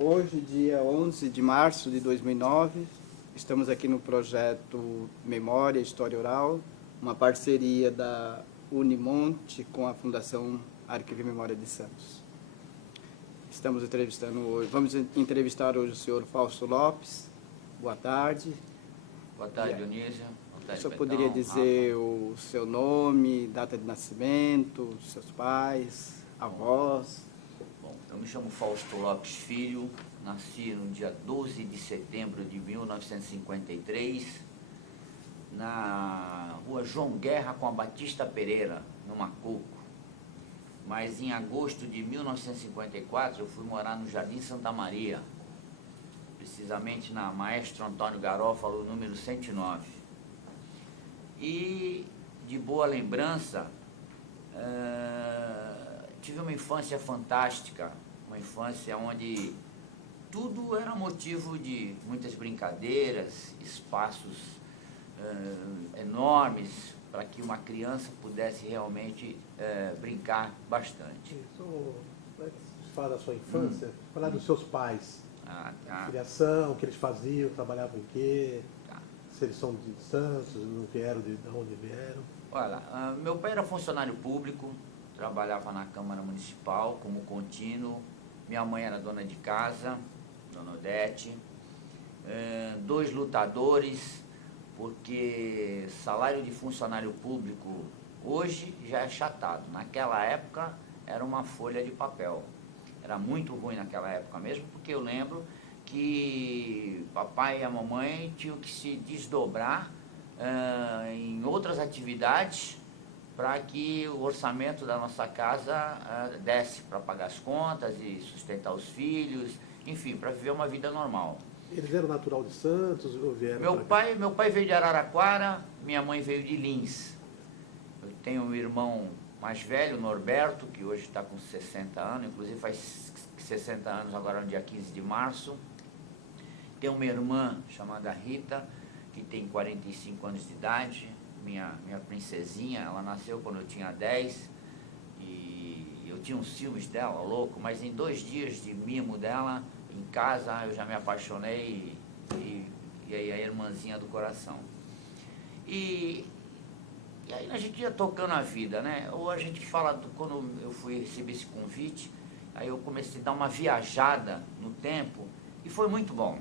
Hoje, dia 11 de março de 2009, estamos aqui no projeto Memória e História Oral, uma parceria da Unimonte com a Fundação Arquivo e Memória de Santos. Vamos entrevistar hoje o senhor Fausto Lopes. Boa tarde. Boa tarde, Dionísio. Boa tarde, O senhor Betão, poderia dizer Rafa. o seu nome, data de nascimento, seus pais, avós? Bom, eu me chamo Fausto Lopes Filho, nasci no dia 12 de setembro de 1953, na rua João Guerra com a Batista Pereira, no Macuco. Mas em agosto de 1954 eu fui morar no Jardim Santa Maria, precisamente na Maestro Antônio Garófalo, número 109. E, de boa lembrança, tive uma infância fantástica, uma infância onde tudo era motivo de muitas brincadeiras, espaços enormes para que uma criança pudesse realmente brincar bastante. Isso, fala da sua infância, falar dos seus pais, Tá. criação, o que eles faziam, trabalhavam em quê, Tá. se eles são de Santos, não vieram, de onde vieram. Olha, meu pai era funcionário público, trabalhava na Câmara Municipal como contínuo. Minha mãe era dona de casa, dona Odete. 2 lutadores, porque salário de funcionário público hoje já é achatado. Naquela época era uma folha de papel. Era muito ruim naquela época mesmo, porque eu lembro que papai e a mamãe tinham que se desdobrar em outras atividades para que o orçamento da nossa casa desse para pagar as contas e sustentar os filhos, enfim, para viver uma vida normal. Eles eram natural de Santos ou vieram? Meu pai veio de Araraquara, minha mãe veio de Lins. Eu tenho um irmão mais velho, Norberto, que hoje está com 60 anos, inclusive faz 60 anos agora no dia 15 de março. Tenho uma irmã chamada Rita, que tem 45 anos de idade, minha princesinha. Ela nasceu quando eu tinha 10 e eu tinha uns ciúmes dela, louco, mas em 2 dias de mimo dela, em casa, eu já me apaixonei e aí a irmãzinha do coração. E aí a gente ia tocando a vida, né? Ou a gente fala, quando eu recebi esse convite, aí eu comecei a dar uma viajada no tempo e foi muito bom.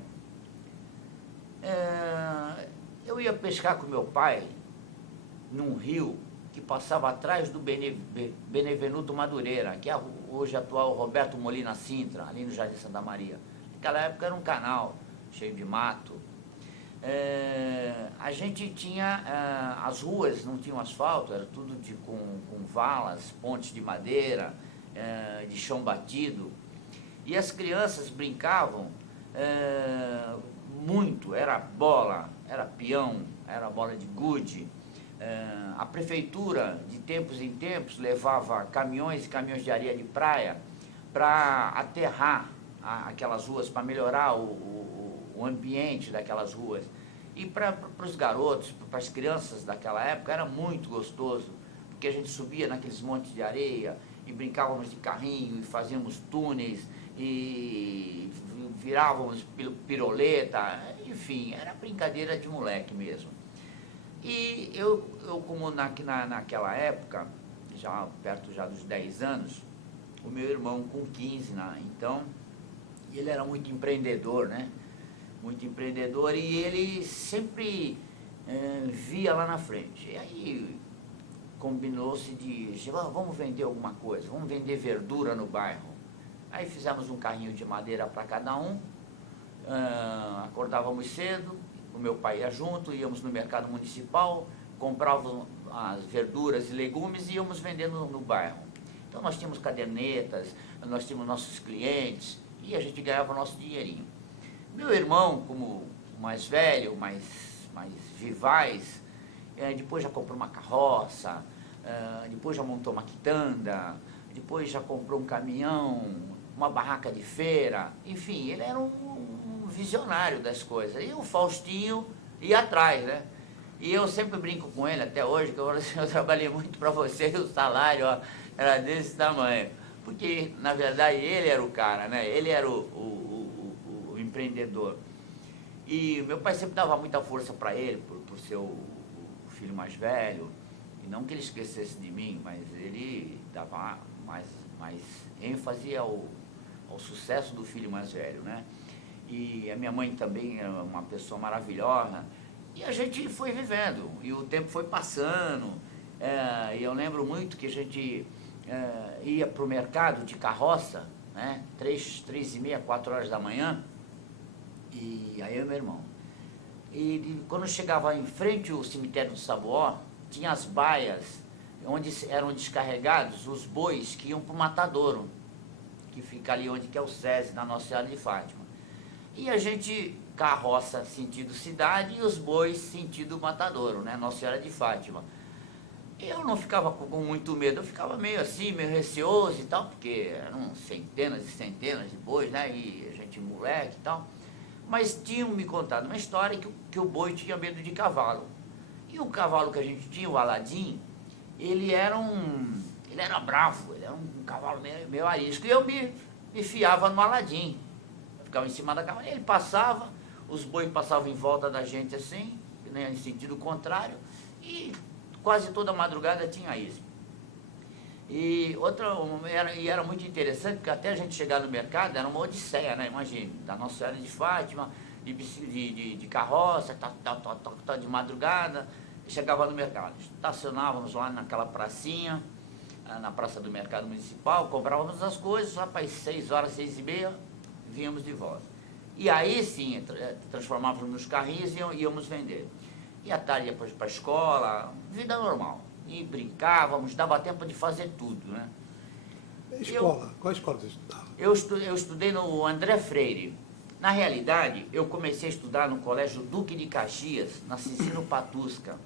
Eu ia pescar com meu pai num rio que passava atrás do Benevenuto Madureira, que é hoje atual Roberto Molina Sintra, ali no Jardim Santa Maria. Naquela época era um canal cheio de mato. A gente tinha, as ruas não tinham asfalto, era tudo com valas, pontes de madeira, de chão batido. E as crianças brincavam muito, era bola, era peão, era bola de gude. A prefeitura, de tempos em tempos, levava caminhões e caminhões de areia de praia para aterrar aquelas ruas, para melhorar o ambiente daquelas ruas. E para os garotos, para as crianças daquela época, era muito gostoso, porque a gente subia naqueles montes de areia e brincávamos de carrinho, e fazíamos túneis, e virávamos piroleta, enfim, era brincadeira de moleque mesmo. E eu como naquela época, já perto já dos 10 anos, o meu irmão com 15, então, ele era muito empreendedor, né? Muito empreendedor, e ele sempre via lá na frente. E aí combinou-se de, vamos vender alguma coisa, vamos vender verdura no bairro. Aí fizemos um carrinho de madeira para cada um, acordávamos cedo, o meu pai ia junto, íamos no mercado municipal, comprávamos as verduras e legumes e íamos vendendo no bairro. Então nós tínhamos cadernetas, nós tínhamos nossos clientes e a gente ganhava nosso dinheirinho. Meu irmão, como mais velho, mais vivaz, depois já comprou uma carroça, depois já montou uma quitanda, depois já comprou um caminhão, uma barraca de feira, enfim, ele era um visionário das coisas. E o Faustinho ia atrás, né? E eu sempre brinco com ele até hoje, que eu trabalhei muito para você e o salário era desse tamanho. Porque, na verdade, ele era o cara, né? Ele era o empreendedor. E meu pai sempre dava muita força para ele, por ser o filho mais velho, e não que ele esquecesse de mim, mas ele dava mais ênfase ao sucesso do filho mais velho, né? E a minha mãe também é uma pessoa maravilhosa, e a gente foi vivendo, e o tempo foi passando, e eu lembro muito que a gente ia para o mercado de carroça, né? 3h30, 4 horas da manhã, e aí eu e meu irmão. E quando chegava em frente ao cemitério do Sabuó, tinha as baias onde eram descarregados os bois que iam para o matadouro, que fica ali onde que é o SESI, na Nossa Senhora de Fátima. E a gente, carroça sentido cidade e os bois sentido matadouro, né? Nossa Senhora de Fátima. Eu não ficava com muito medo, eu ficava meio assim, meio receoso e tal, porque eram centenas e centenas de bois, né? E a gente moleque e tal. Mas tinham me contado uma história que o boi tinha medo de cavalo. E o cavalo que a gente tinha, o Aladim, ele era bravo, ele era um cavalo meio arisco. E eu me fiava no Aladim. Eu ficava em cima da cavalo, ele passava, os bois passavam em volta da gente assim, né, em sentido contrário, e quase toda madrugada tinha isso. E era muito interessante, porque até a gente chegar no mercado era uma odisseia, né? Imagine, da Nossa Senhora de Fátima, de carroça, de madrugada, chegava no mercado. Estacionávamos lá naquela pracinha, na Praça do Mercado Municipal, comprávamos as coisas, lá para as 6 horas, 6h30, vínhamos de volta. E aí sim, transformávamos nos carrinhos e íamos vender. E à tarde ia para a escola, vida normal. E brincávamos, dava tempo de fazer tudo, né? Escola? Qual escola você estudava? Eu estudei no André Freire. Na realidade, eu comecei a estudar no Colégio Duque de Caxias, na Cicino Patusca.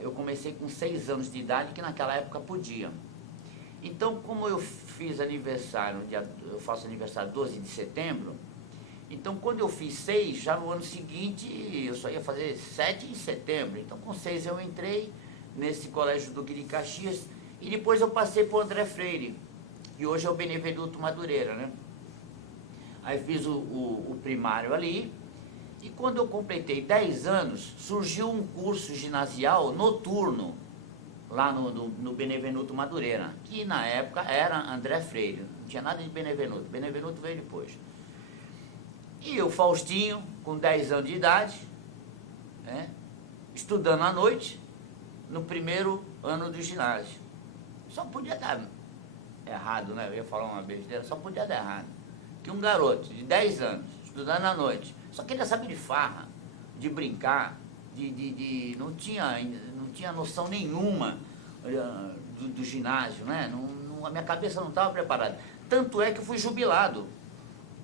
Eu comecei com 6 anos de idade, que naquela época podia. Então, como eu fiz aniversário, eu faço aniversário 12 de setembro, então quando eu fiz 6, já no ano seguinte, eu só ia fazer 7 em setembro. Então com 6 eu entrei nesse Colégio Duque de Caxias e depois eu passei para o André Freire, que hoje é o Benevenuto Madureira, né? Aí fiz o primário ali, e quando eu completei 10 anos, surgiu um curso ginasial noturno, lá no Benevenuto Madureira, que na época era André Freire, não tinha nada de Benevenuto, Benevenuto veio depois. E o Faustinho, com 10 anos de idade, né, estudando à noite, no primeiro ano do ginásio. Só podia dar errado, né? Eu ia falar uma besteira, só podia dar errado. Que um garoto de 10 anos, estudando à noite, só queria saber de farra, de brincar, não tinha noção nenhuma do ginásio, né? A minha cabeça não estava preparada. Tanto é que eu fui jubilado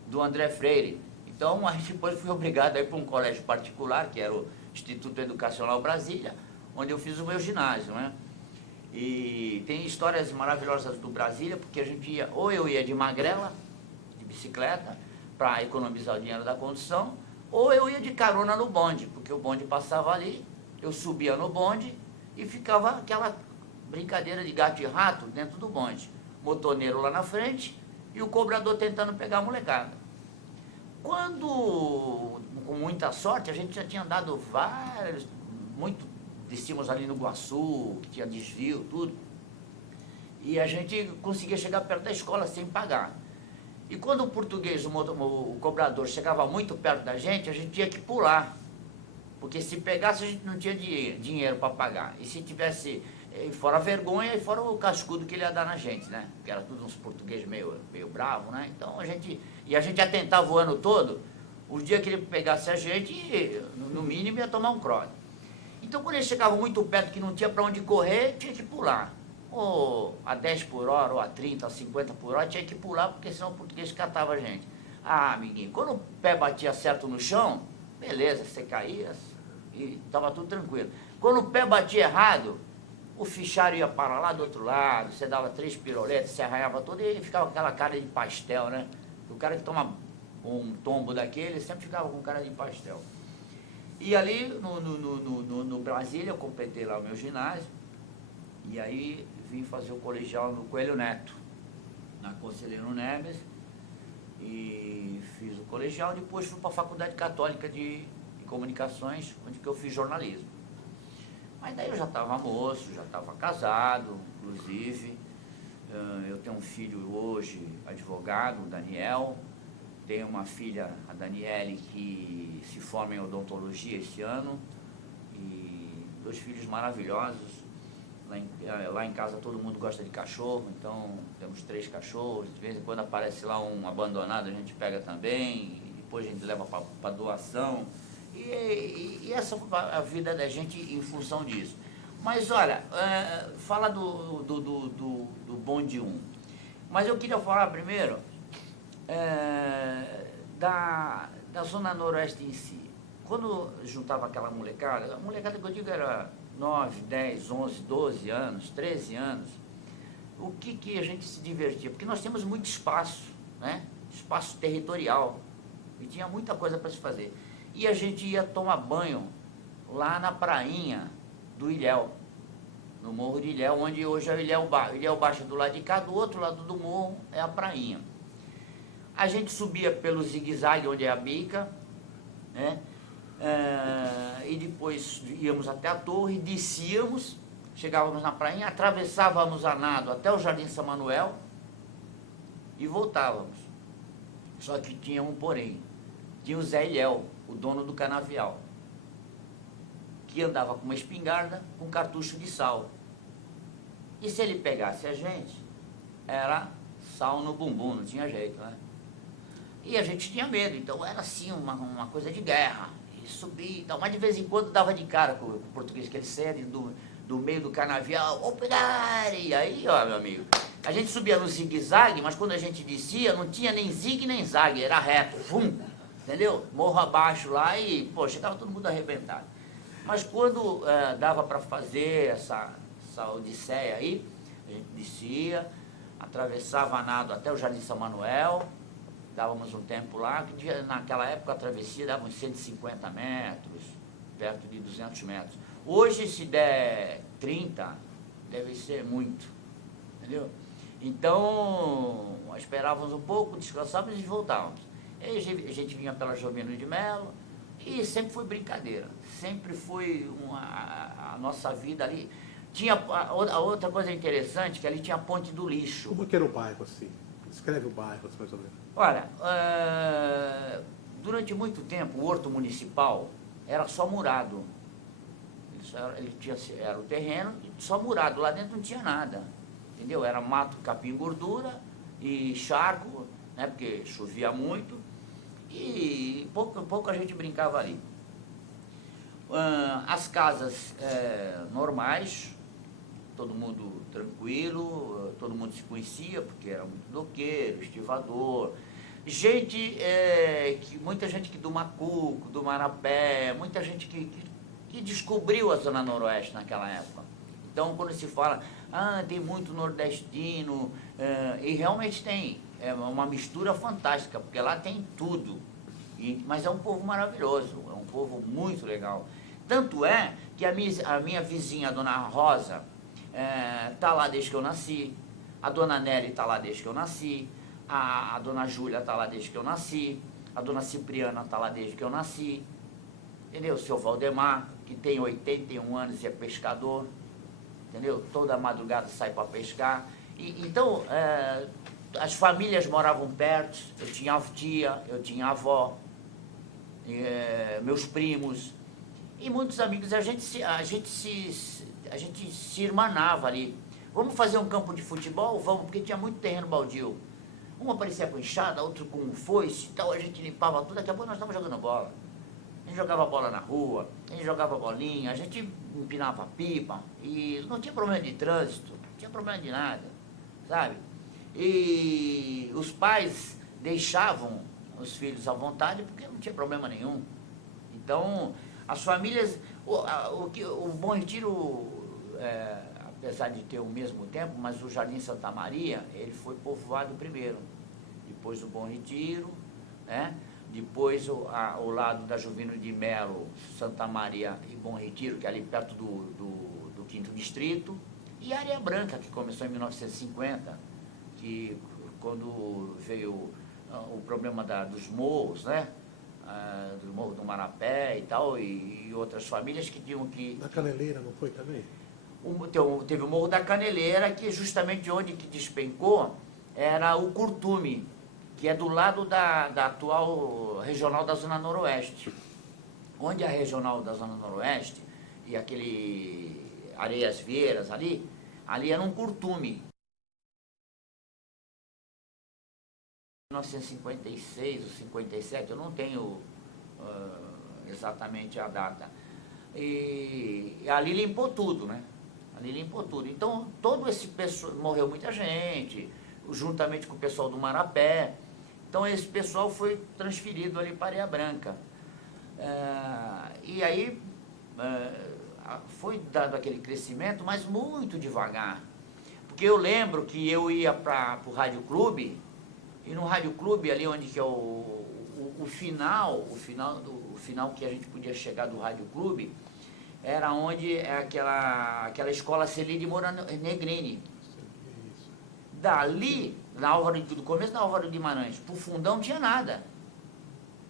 do André Freire. Então, aí depois fui obrigado a ir para um colégio particular, que era o Instituto Educacional Brasília, onde eu fiz o meu ginásio, né? E tem histórias maravilhosas do Brasília, porque a gente ia, ou eu ia de magrela, de bicicleta, para economizar o dinheiro da condução, ou eu ia de carona no bonde, porque o bonde passava ali, eu subia no bonde e ficava aquela brincadeira de gato e rato dentro do bonde. Motoneiro lá na frente e o cobrador tentando pegar a molecada. Quando, com muita sorte, a gente já tinha andado descíamos ali no Iguaçu, que tinha desvio, tudo, e a gente conseguia chegar perto da escola sem pagar. E quando o português, o cobrador, chegava muito perto da gente, a gente tinha que pular, porque se pegasse a gente não tinha dinheiro para pagar, e se tivesse, fora a vergonha e fora o cascudo que ele ia dar na gente, né, porque era tudo uns portugueses meio bravo, né, então a gente ia tentar o ano todo, o dia que ele pegasse a gente, no mínimo ia tomar um crote. Então quando ele chegava muito perto que não tinha para onde correr, tinha que pular, ou a 10 por hora, ou a 30, ou 50 por hora, tinha que pular, porque senão o português catava a gente. Ah, amiguinho, quando o pé batia certo no chão, beleza, você caía e estava tudo tranquilo. Quando o pé batia errado, o fichário ia para lá do outro lado, você dava 3 piroletas, você arranhava tudo e ficava com aquela cara de pastel, né? O cara que toma um tombo daquele sempre ficava com cara de pastel. E ali no Brasília eu completei lá o meu ginásio e aí vim fazer o colegial no Coelho Neto, na Conselheiro Neves, e fiz o colegial, depois fui para a Faculdade Católica de Comunicações, onde que eu fiz jornalismo. Mas daí eu já estava moço, já estava casado, inclusive. Eu tenho um filho hoje, advogado, o Daniel. Tenho uma filha, a Daniele, que se forma em odontologia esse ano. E 2 filhos maravilhosos. Lá em casa todo mundo gosta de cachorro, então temos 3 cachorros. De vez em quando aparece lá um abandonado, a gente pega também. E depois a gente leva para doação. E essa foi a vida da gente em função disso. Mas olha, fala do Bonde 1. Mas eu queria falar primeiro da Zona Noroeste em si. Quando juntava aquela molecada, a molecada que eu digo era 9, 10, 11, 12 anos, 13 anos, o que a gente se divertia? Porque nós temos muito espaço, né? Espaço territorial, e tinha muita coisa para se fazer. E a gente ia tomar banho lá na prainha do Ilhéu, no Morro de Ilhéu, onde hoje é o Ilhéu Baixo do lado de cá, do outro lado do morro é a prainha. A gente subia pelo zigue-zague, onde é a bica, né? E depois íamos até a torre, descíamos, chegávamos na prainha, atravessávamos a nado até o Jardim São Manuel e voltávamos. Só que tinha um porém, tinha o Zé Ilhéu, o dono do canavial, que andava com uma espingarda com cartucho de sal. E se ele pegasse a gente, era sal no bumbum, não tinha jeito, né? E a gente tinha medo, então era assim uma coisa de guerra. E subia e tal, mas de vez em quando dava de cara com o português, que ele saia do meio do canavial, ô pegar! E aí, ó, meu amigo, a gente subia no zigue-zague, mas quando a gente descia, não tinha nem zigue nem zague, era reto, vum, entendeu? Morro abaixo lá e, pô, chegava todo mundo arrebentado. Mas quando dava para fazer essa odisseia aí, a gente descia, atravessava a nado até o Jardim São Manuel, dávamos um tempo lá, que naquela época a travessia dava uns 150 metros, perto de 200 metros. Hoje, se der 30, deve ser muito, entendeu? Então, esperávamos um pouco, descansávamos e voltávamos. Aí a gente vinha pela Jovelino de Melo e sempre foi brincadeira, sempre foi a nossa vida ali. Tinha a outra coisa interessante, que ali tinha a Ponte do Lixo. Como que era o bairro assim? Descreve o bairro, assim, mais ou menos. Olha, durante muito tempo o Horto Municipal era só murado. Era o terreno só murado, lá dentro não tinha nada, entendeu? Era mato, capim, gordura e charco, né, porque chovia muito e pouco a gente brincava ali. As casas normais, todo mundo tranquilo, todo mundo se conhecia, porque era muito doqueiro, estivador. Muita gente que do Macuco, do Marapé, muita gente que descobriu a Zona Noroeste naquela época. Então, quando se fala, tem muito nordestino, e realmente tem, é uma mistura fantástica, porque lá tem tudo. Mas é um povo maravilhoso, é um povo muito legal. Tanto é que a minha vizinha, a dona Rosa, está lá desde que eu nasci, a dona Nelly está lá desde que eu nasci, a dona Júlia está lá desde que eu nasci, a dona Cipriana está lá desde que eu nasci, entendeu? O seu Valdemar, que tem 81 anos e é pescador, entendeu? Toda madrugada sai para pescar. Então, as famílias moravam perto, eu tinha tia, eu tinha avó, meus primos, e muitos amigos, a gente se irmanava ali. Vamos fazer um campo de futebol? Vamos, porque tinha muito terreno baldio. Um aparecia com enxada, outro com foice, então a gente limpava tudo, daqui a pouco nós estávamos jogando bola. A gente jogava bola na rua, a gente jogava bolinha, a gente empinava pipa, e não tinha problema de trânsito, não tinha problema de nada, sabe? E os pais deixavam os filhos à vontade, porque não tinha problema nenhum. Então, as famílias, o Bom Retiro, apesar de ter o mesmo tempo, mas o Jardim Santa Maria, ele foi povoado primeiro, depois o Bom Retiro, né? Depois o lado da Jovelino de Melo, Santa Maria e Bom Retiro, que é ali perto do 5º Distrito, e a Areia Branca, que começou em 1950, que quando veio o problema dos morros, né? Do Morro do Marapé e tal, e outras famílias que tinham que... Na Caneleira não foi também? Teve o Morro da Caneleira, que justamente onde que despencou era o Curtume, que é do lado da atual regional da Zona Noroeste. Onde a regional da Zona Noroeste e aquele Areias Vieiras ali era um curtume. 1956 ou 57, eu não tenho exatamente a data. E ali limpou tudo, né? Ali limpou tudo. Então, todo esse pessoal, morreu muita gente, juntamente com o pessoal do Marapé. Então, esse pessoal foi transferido ali para Areia Branca. E aí foi dado aquele crescimento, mas muito devagar. Porque eu lembro que eu ia para o Rádio Clube, e no Rádio Clube, ali onde que é o final que a gente podia chegar do Rádio Clube, era onde é aquela escola Celide Moura Negrini. Dali, do começo da Álvaro Guimarães, para o fundão não tinha nada.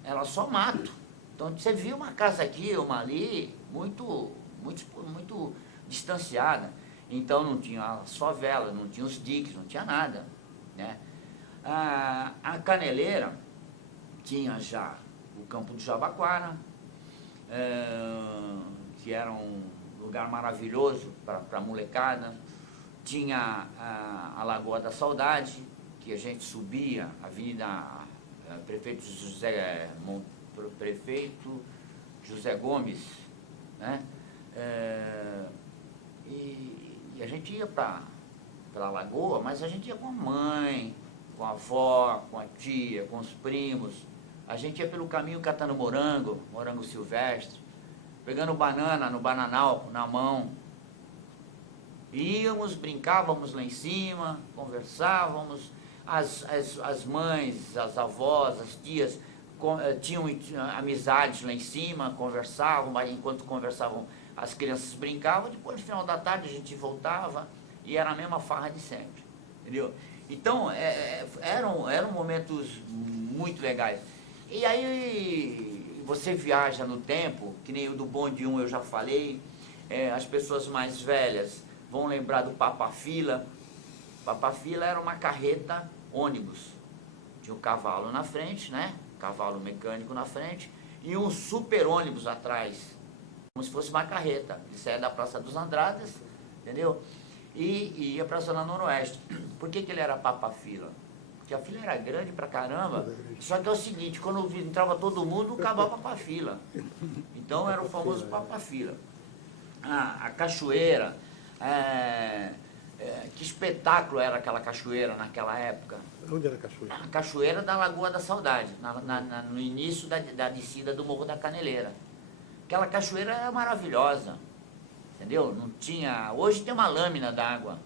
Era só mato. Então você via uma casa aqui, uma ali, muito distanciada. Então não tinha as favelas, não tinha os diques, não tinha nada, né? A Caneleira tinha já o Campo do Jabaquara, que era um lugar maravilhoso para a molecada. Tinha a Lagoa da Saudade, que a gente subia, Avenida Prefeito José Gomes, né? E a gente ia para a Lagoa, mas a gente ia com a mãe, com a avó, com a tia, com os primos. A gente ia pelo caminho catando morango silvestre, pegando banana no bananal na mão. Íamos, brincávamos lá em cima, conversávamos. As mães, as avós, as tias tinham amizades lá em cima, conversavam, mas enquanto conversavam as crianças brincavam, depois no final da tarde a gente voltava e era a mesma farra de sempre, entendeu? Então eram momentos muito legais. E aí você viaja no tempo, que nem o do Bonde 1 eu já falei, as pessoas mais velhas vão lembrar do Papa-Fila. Papa-Fila era uma carreta ônibus, tinha um cavalo na frente, né? Cavalo mecânico na frente, e um super ônibus atrás, como se fosse uma carreta. Ele saía da Praça dos Andradas, entendeu? E ia para a Zona Noroeste. Por que ele era Papa-Fila? Porque a fila era grande pra caramba, só que é o seguinte, quando entrava todo mundo, acabava a fila. Então era o famoso Papa-Fila. A cachoeira, que espetáculo era aquela cachoeira naquela época? Onde era a cachoeira? A cachoeira da Lagoa da Saudade, no início da descida do Morro da Caneleira. Aquela cachoeira era maravilhosa, entendeu? Não tinha... Hoje tem uma lâmina d'água.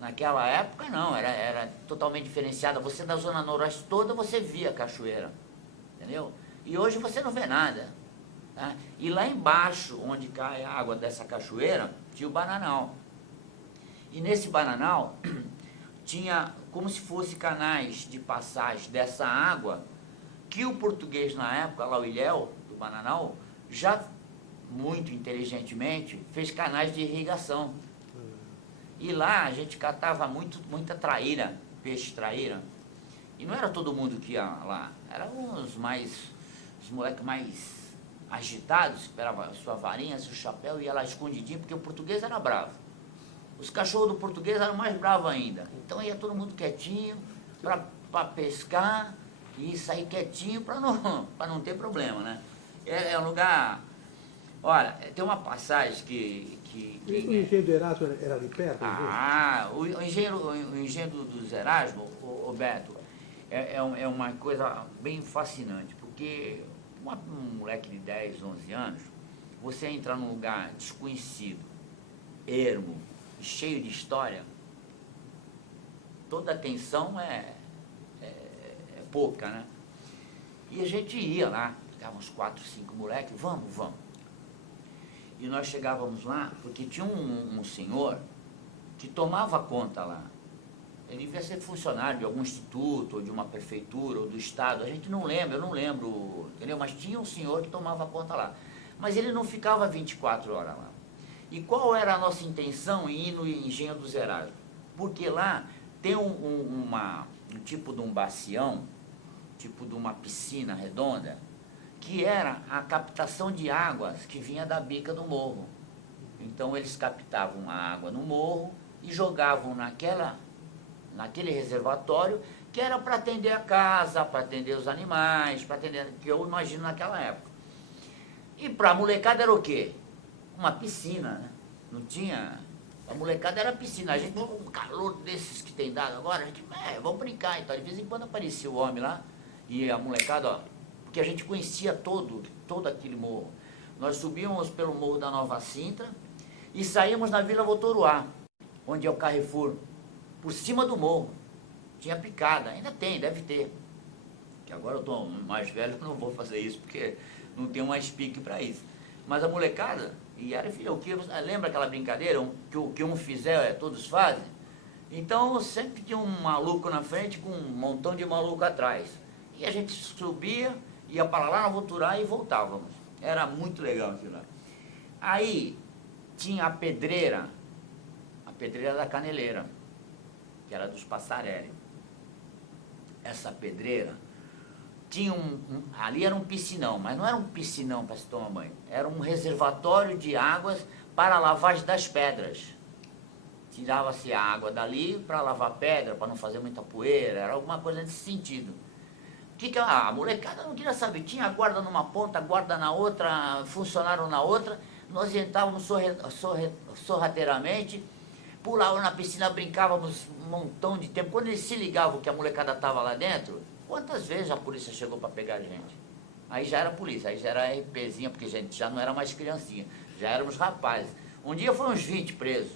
Naquela época não, era totalmente diferenciada. Você da Zona Noroeste toda, você via a cachoeira, entendeu? E hoje você não vê nada. Tá? E lá embaixo, onde cai a água dessa cachoeira, tinha o Bananal. E nesse Bananal tinha como se fosse canais de passagem dessa água, que o português na época, lá o Ilhéu, do Bananal, já muito inteligentemente fez canais de irrigação. E lá a gente catava muita traíra, peixe traíra. E não era todo mundo que ia lá, eram os moleques mais agitados, que esperavam a sua varinha, seu chapéu, e ia lá escondidinho, porque o português era bravo. Os cachorros do português eram mais bravos ainda. Então ia todo mundo quietinho para pescar e sair quietinho para não ter problema, né? É um lugar... Olha, tem uma passagem que o engenho do Erasmo era ali perto? O engenho dos Erasmo, o Beto, é uma coisa bem fascinante, porque um moleque de 10, 11 anos, você entra num lugar desconhecido, ermo, cheio de história, toda a atenção é pouca, né? E a gente ia lá, ficava uns 4, 5 moleques, vamos. E nós chegávamos lá, porque tinha um senhor que tomava conta lá. Ele devia ser funcionário de algum instituto, ou de uma prefeitura, ou do estado. A gente não lembra, eu não lembro, entendeu? Mas tinha um senhor que tomava conta lá. Mas ele não ficava 24 horas lá. E qual era a nossa intenção em ir no Engenho dos Heráclitos? Porque lá tem um tipo de um bacião, tipo de uma piscina redonda, que era a captação de águas que vinha da bica do morro. Então eles captavam a água no morro e jogavam naquele reservatório, que era para atender a casa, para atender os animais, para atender, que eu imagino naquela época. E para a molecada era o quê? Uma piscina, né? Não tinha... A molecada era piscina. A gente, um calor desses que tem dado agora, a gente, vamos brincar. Então, de vez em quando aparecia o homem lá, e a molecada, ó, porque a gente conhecia todo aquele morro. Nós subíamos pelo Morro da Nova Sintra e saímos na Vila Votoruá, onde é o Carrefour, por cima do morro. Tinha picada, ainda tem, deve ter. Que agora eu estou mais velho, não vou fazer isso, porque não tenho mais pique para isso. Mas a molecada, e era filho, lembra aquela brincadeira, que o que um fizer, todos fazem? Então sempre tinha um maluco na frente com um montão de maluco atrás. E a gente subia, ia para lá na Voturá e voltávamos. Era muito legal aquilo lá. Aí tinha a pedreira da Caneleira, que era dos Passarelli. Essa pedreira tinha ali era um piscinão, mas não era um piscinão para se tomar banho. Era um reservatório de águas para a lavagem das pedras. Tirava-se a água dali para lavar pedra, para não fazer muita poeira, era alguma coisa nesse sentido. A molecada não queria saber, tinha guarda numa ponta, guarda na outra, funcionário na outra, nós entrávamos sorrateiramente, pulávamos na piscina, brincávamos um montão de tempo. Quando eles se ligavam que a molecada estava lá dentro, quantas vezes a polícia chegou para pegar a gente? Aí já era polícia, aí já era RPzinha, porque a gente já não era mais criancinha, já éramos rapazes. Um dia foi uns 20 presos,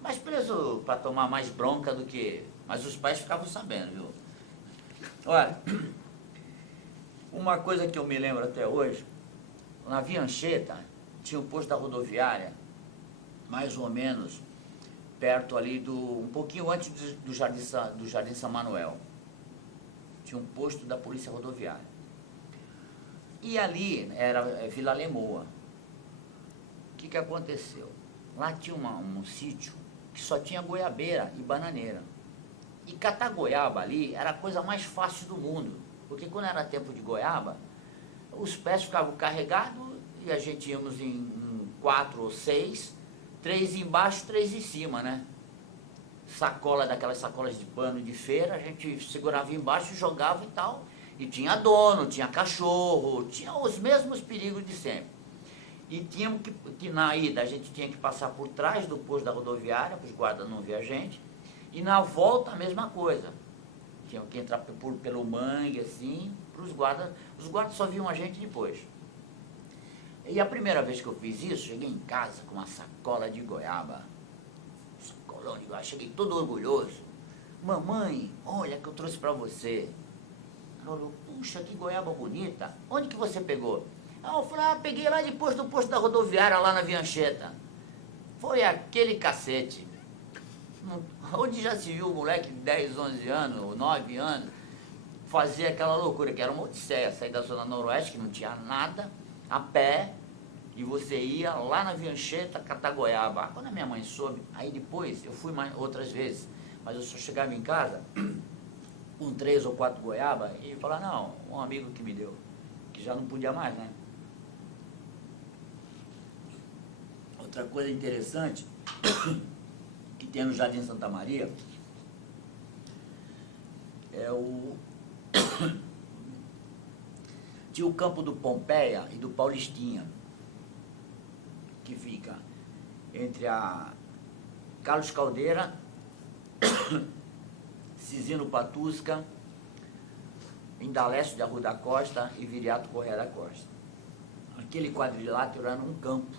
mas preso para tomar mais bronca do que... Mas os pais ficavam sabendo, viu? Olha, uma coisa que eu me lembro até hoje, na Via Anchieta, tinha o posto da rodoviária, mais ou menos perto ali um pouquinho antes do Jardim São Manuel. Tinha um posto da Polícia Rodoviária. E ali era Vila Lemoa. O que aconteceu? Lá tinha um sítio que só tinha goiabeira e bananeira. E catar goiaba ali era a coisa mais fácil do mundo. Porque quando era tempo de goiaba, os pés ficavam carregados e a gente íamos em 4 ou 6, 3 embaixo, 3 em cima, né? Sacola, daquelas sacolas de pano de feira, a gente segurava embaixo, jogava e tal. E tinha dono, tinha cachorro, tinha os mesmos perigos de sempre. E tínhamos que na ida a gente tinha que passar por trás do posto da rodoviária, para os guardas não ver a gente. E na volta a mesma coisa. Tinha que entrar pelo mangue, assim, para os guardas só viam a gente depois. E a primeira vez que eu fiz isso, cheguei em casa com uma sacola de goiaba. Sacolão de goiaba, cheguei todo orgulhoso. Mamãe, olha que eu trouxe para você. Ela falou, puxa, que goiaba bonita. Onde que você pegou? Eu falei, peguei lá depois do posto da rodoviária, lá na Via Anchieta. Foi aquele cacete. Onde já se viu um moleque de 10, 11 anos, 9 anos, fazer aquela loucura, que era uma odisseia, sair da zona noroeste, que não tinha nada, a pé, e você ia lá na Via Anchieta catar goiaba. Quando a minha mãe soube, aí depois, eu fui outras vezes, mas eu só chegava em casa com 3 ou 4 goiaba e falava, não, um amigo que me deu, que já não podia mais, né? Outra coisa interessante que tem no Jardim Santa Maria é tinha o campo do Pompeia e do Paulistinha, que fica entre a Carlos Caldeira, Cisino Patusca, Indalécio de Arruda da Costa e Viriato Correia da Costa. Aquele quadrilátero era um campo,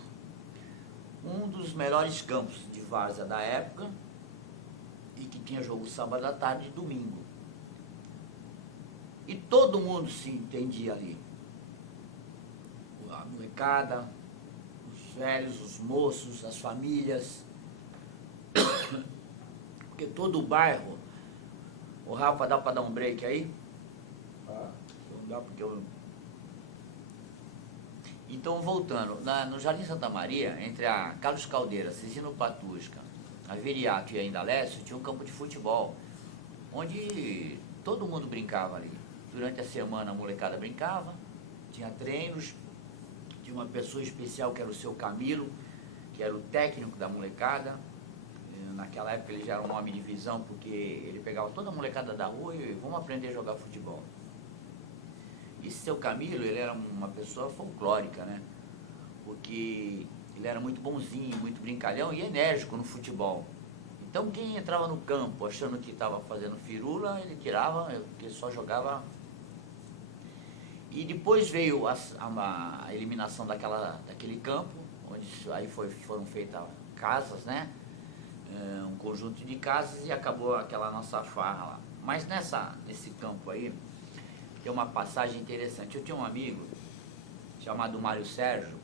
um dos melhores campos de várzea da época, e que tinha jogo sábado à tarde e domingo. E todo mundo se entendia ali. A molecada, os velhos, os moços, as famílias. Porque todo o bairro Ô Rafa, dá para dar um break aí? Ah, Não dá porque eu... Então, voltando, no Jardim Santa Maria, entre a Carlos Caldeira, Cezino Patusca, a Viriato e a Indalécio, tinha um campo de futebol, onde todo mundo brincava ali. Durante a semana a molecada brincava, tinha treinos, tinha uma pessoa especial que era o seu Camilo, que era o técnico da molecada. Naquela época ele já era um homem de visão, porque ele pegava toda a molecada da rua e vamos aprender a jogar futebol. E seu Camilo, ele era uma pessoa folclórica, né? Porque ele era muito bonzinho, muito brincalhão e enérgico no futebol. Então quem entrava no campo achando que estava fazendo firula, ele tirava, porque só jogava. E depois veio a eliminação daquele campo, onde aí foram feitas casas, né? Um conjunto de casas e acabou aquela nossa farra lá. Mas nesse campo aí, tem uma passagem interessante. Eu tinha um amigo chamado Mário Sérgio,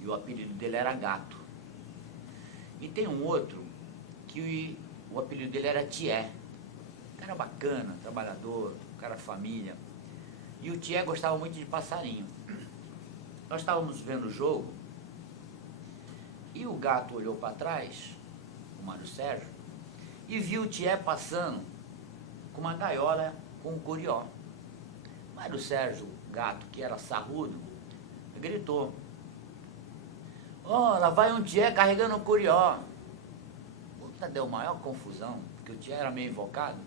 e o apelido dele era Gato. E tem um outro que o apelido dele era Tié. Um cara bacana, trabalhador, um cara família. E o Tié gostava muito de passarinho. Nós estávamos vendo o jogo e o Gato olhou para trás, o Mário Sérgio, e viu o Tié passando com uma gaiola com um curió. O Mário Sérgio, Gato, que era sarrudo, gritou: "Ó, lá vai um Tié carregando um curió." Puta, deu maior confusão, porque o Tié era meio invocado.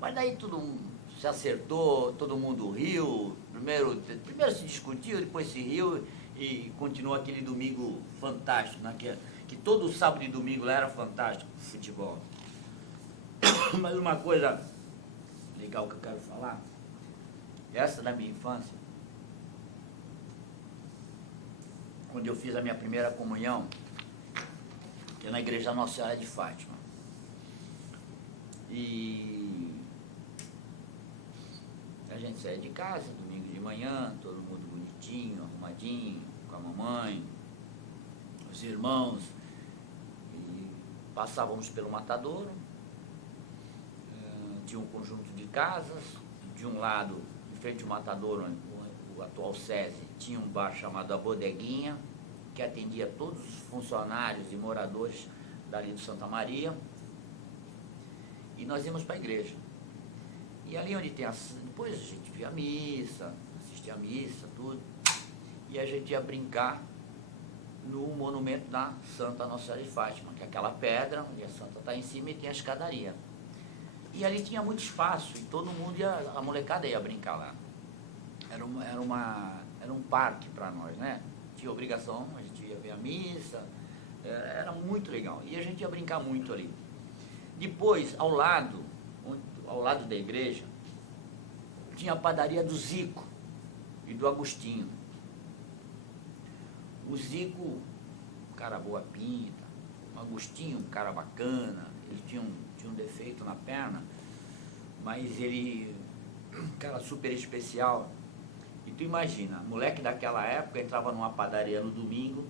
Mas daí todo mundo se acertou, todo mundo riu. Primeiro se discutiu, depois se riu e continuou aquele domingo fantástico, né? Que todo sábado e domingo lá era fantástico, futebol. Mas uma coisa legal que eu quero falar, essa da minha infância, quando eu fiz a minha primeira comunhão, que é na igreja Nossa Senhora de Fátima. E a gente saía de casa, domingo de manhã, todo mundo bonitinho, arrumadinho, com a mamãe, os irmãos, e passávamos pelo matadouro. Tinha um conjunto de casas, de um lado, em frente ao matadouro, o atual SESI, tinha um bar chamado A Bodeguinha, que atendia todos os funcionários e moradores dali do Santa Maria, e nós íamos para a igreja. E ali onde tem depois a gente via a missa, assistia a missa, tudo, e a gente ia brincar no monumento da Santa Nossa Senhora de Fátima, que é aquela pedra onde a Santa está em cima e tem a escadaria. E ali tinha muito espaço e todo mundo a molecada ia brincar lá. Era um parque para nós, né? Tinha obrigação, a gente ia ver a missa, era muito legal. E a gente ia brincar muito ali. Depois, ao lado da igreja, tinha a padaria do Zico e do Agostinho. O Zico, um cara boa pinta, o Agostinho, um cara bacana, ele tinha um defeito na perna, mas ele, um cara super especial. E tu imagina, moleque daquela época entrava numa padaria no domingo,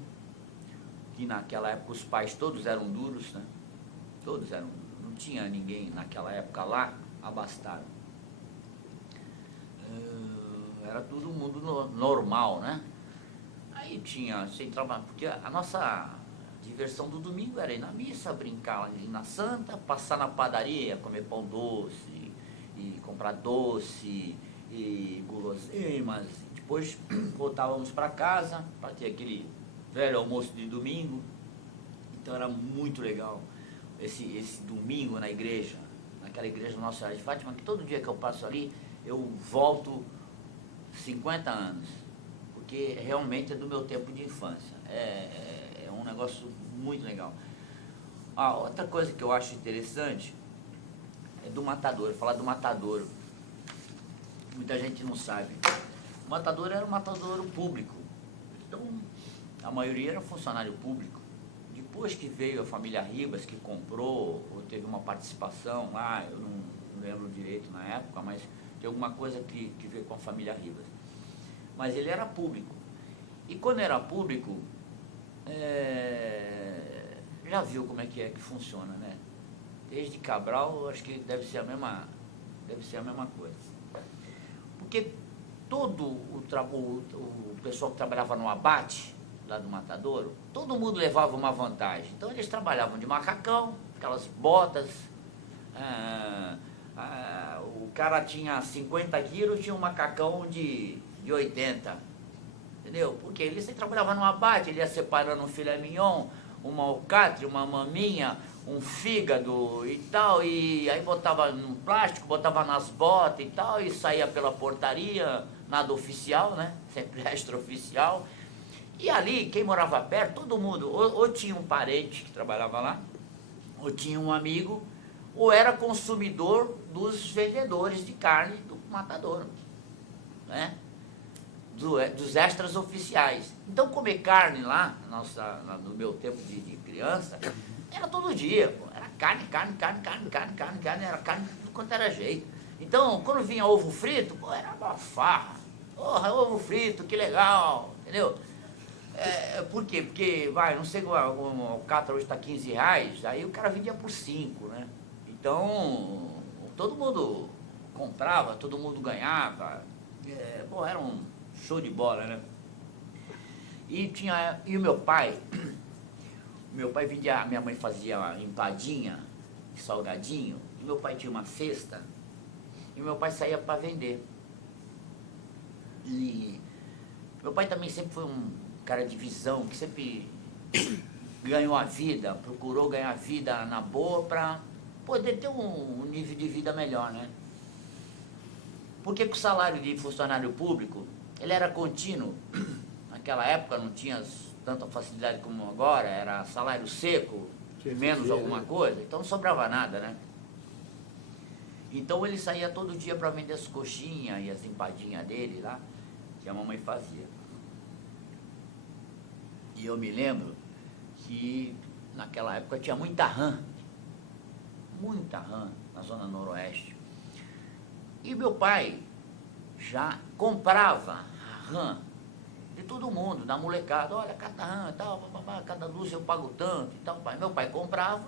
que naquela época os pais todos eram duros, né? Todos eram, não tinha ninguém naquela época lá abastado. Era todo mundo normal, né? Aí você entrava, porque a nossa diversão do domingo era ir na missa, brincar ali na Santa, passar na padaria, comer pão doce, e comprar doce, e guloseimas. Depois voltávamos para casa, para ter aquele velho almoço de domingo. Então era muito legal esse domingo na igreja, naquela igreja Nossa Senhora de Fátima, que todo dia que eu passo ali, eu volto 50 anos, porque realmente é do meu tempo de infância. É um negócio muito legal. A outra coisa que eu acho interessante é do matadouro, falar do matadouro. Muita gente não sabe. O matadouro era um matadouro público. Então, a maioria era funcionário público. Depois que veio a família Ribas, que comprou, ou teve uma participação lá, eu não lembro direito na época, mas tem alguma coisa que veio com a família Ribas. Mas ele era público. E quando era público, já viu como é que funciona, né? Desde Cabral, acho que deve ser a mesma coisa. Porque todo o pessoal que trabalhava no abate, lá do matadouro, todo mundo levava uma vantagem. Então eles trabalhavam de macacão, aquelas botas, o cara tinha 50 quilos, tinha um macacão de 80, entendeu? Porque ele sempre trabalhava no abate, ele ia separando um filé mignon, uma alcatre, uma maminha, um fígado e tal, e aí botava no plástico, botava nas botas e tal, e saía pela portaria, nada oficial, né? Sempre extraoficial. E ali, quem morava perto, todo mundo, ou tinha um parente que trabalhava lá, ou tinha um amigo, ou era consumidor dos vendedores de carne do matadouro, né? Dos extras oficiais. Então, comer carne lá, no meu tempo de criança, era todo dia, pô. Era carne, era carne de tudo quanto era jeito. Então, quando vinha ovo frito, pô, era uma farra. Porra, ovo frito, que legal, entendeu? Por quê? Porque, não sei, o alcatra hoje está 15 reais, aí o cara vendia por 5, né? Então, todo mundo comprava, todo mundo ganhava. Era um show de bola, né? E o meu pai vendia, minha mãe fazia empadinha, salgadinho, e meu pai tinha uma cesta, e meu pai saía para vender. E meu pai também sempre foi um cara de visão, que sempre ganhou a vida, procurou ganhar a vida na boa para poder ter um nível de vida melhor, né? Porque com o salário de funcionário público, ele era contínuo. Naquela época não tinha tanta facilidade como agora, era salário seco, menos alguma coisa, então não sobrava nada, né? Então ele saía todo dia para vender as coxinhas e as empadinhas dele lá, que a mamãe fazia. E eu me lembro que naquela época tinha muita rã na zona noroeste. E meu pai já comprava a rã de todo mundo, da molecada. Olha, cada rã e tal, cada dúzia eu pago tanto e tal. Meu pai comprava,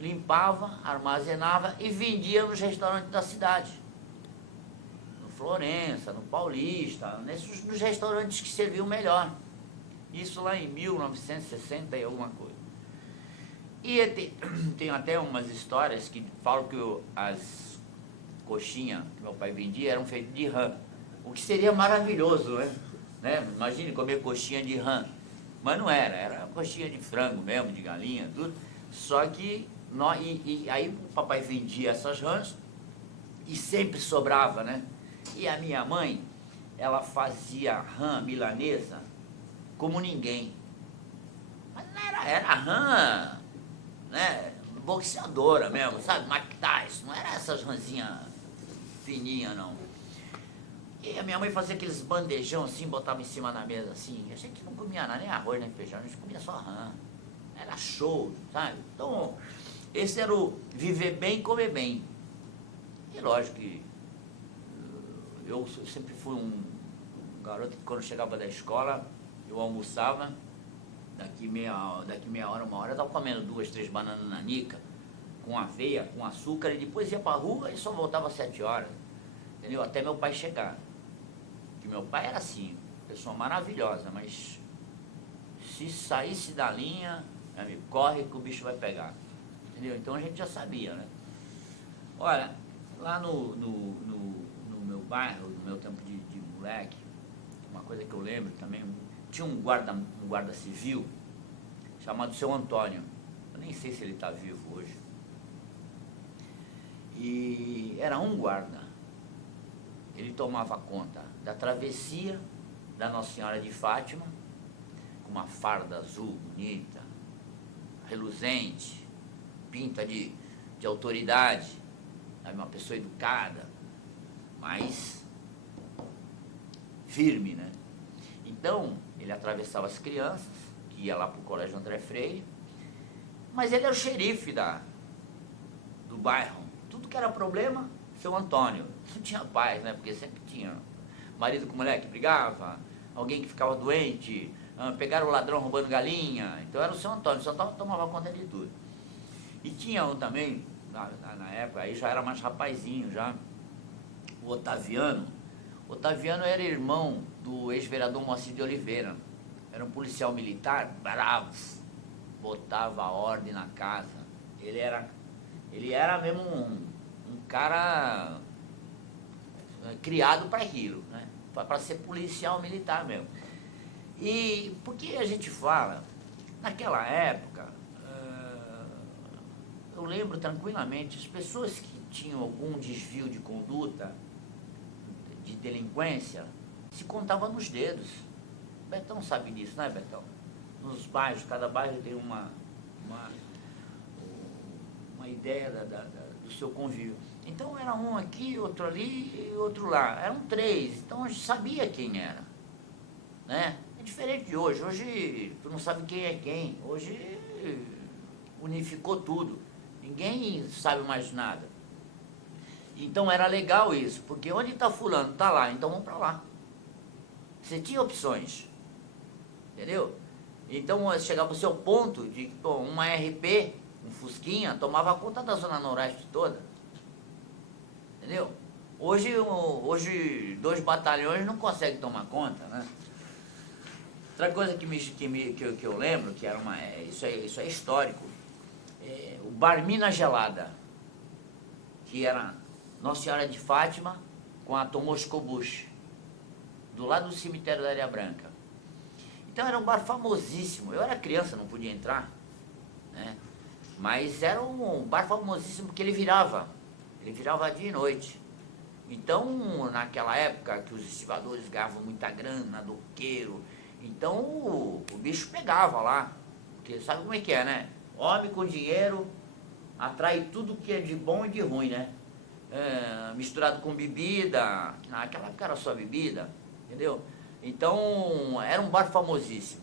limpava, armazenava e vendia nos restaurantes da cidade. No Florença, no Paulista, nos restaurantes que serviam melhor. Isso lá em 1960 e alguma coisa. E tem até umas histórias que falam que as coxinhas que meu pai vendia eram feitas de rã, o que seria maravilhoso, né? Imagine comer coxinha de rã, mas não era coxinha de frango mesmo, de galinha, tudo. Só que aí o papai vendia essas rãs e sempre sobrava, né? E a minha mãe, ela fazia rã milanesa como ninguém, mas não era rã, né? Boxeadora mesmo, sabe? Mike Tyson, não era essas rãzinhas fininha, não. E a minha mãe fazia aqueles bandejão assim, botava em cima da mesa assim. A gente não comia nada, nem arroz, nem feijão, a gente comia só rã. Era show, sabe? Então, esse era o viver bem e comer bem. E lógico que eu sempre fui um garoto que quando chegava da escola, eu almoçava, daqui meia hora, uma hora, eu estava comendo 2, 3 bananas nanica, com aveia, com açúcar, e depois ia para a rua e só voltava às 7 horas, entendeu? Até meu pai chegar. Porque meu pai era assim, pessoa maravilhosa, mas se saísse da linha, amigo, corre que o bicho vai pegar, entendeu? Então a gente já sabia, né? Olha, lá no meu bairro, no meu tempo de moleque, uma coisa que eu lembro também, tinha um guarda civil chamado Seu Antônio. Eu nem sei se ele está vivo hoje. E era um guarda. Ele tomava conta da travessia da Nossa Senhora de Fátima, com uma farda azul bonita, reluzente, pinta de autoridade, sabe? Uma pessoa educada, mas firme, né? Então, ele atravessava as crianças, que ia lá para o Colégio André Freire, mas ele era o xerife do bairro. Tudo que era problema, Seu Antônio. Não tinha paz, né? Porque sempre tinha marido com mulher que brigava, alguém que ficava doente, pegaram o ladrão roubando galinha. Então era o Seu Antônio tomava conta de tudo. E tinha um também, na época, aí já era mais rapazinho já, o Otaviano. O Otaviano era irmão do ex-vereador Moacir de Oliveira. Era um policial militar bravo, botava ordem na casa. Ele era mesmo um cara criado para aquilo, né? Para ser policial militar mesmo. E porque a gente fala, naquela época, eu lembro tranquilamente, as pessoas que tinham algum desvio de conduta, de delinquência, se contava nos dedos. Betão sabe disso, não é, Betão? Nos bairros, cada bairro tem uma ideia do seu convívio. Então era um aqui, outro ali e outro lá. Eram 3, então a gente sabia quem era, né? É diferente de hoje. Hoje tu não sabe quem é quem. Hoje unificou tudo. Ninguém sabe mais nada. Então era legal isso, porque onde está fulano? Está lá, então vamos para lá. Você tinha opções, entendeu? Então chegava o seu ponto de uma RP, um Fusquinha, tomava conta da Zona Noroeste toda. Entendeu? Hoje 2 batalhões não conseguem tomar conta, né? Outra coisa que eu lembro, que era isso é histórico, o Bar Minas Gelada, que era Nossa Senhora de Fátima com a Tomás Kobush, do lado do cemitério da Areia Branca. Então era um bar famosíssimo. Eu era criança, não podia entrar, né? Mas era um bar famosíssimo porque ele virava dia e noite. Então, naquela época que os estivadores ganhavam muita grana, doqueiro, então o bicho pegava lá. Porque sabe como é que é, né? Homem com dinheiro atrai tudo que é de bom e de ruim, né? Misturado com bebida, naquela época era só bebida, entendeu? Então, era um bar famosíssimo.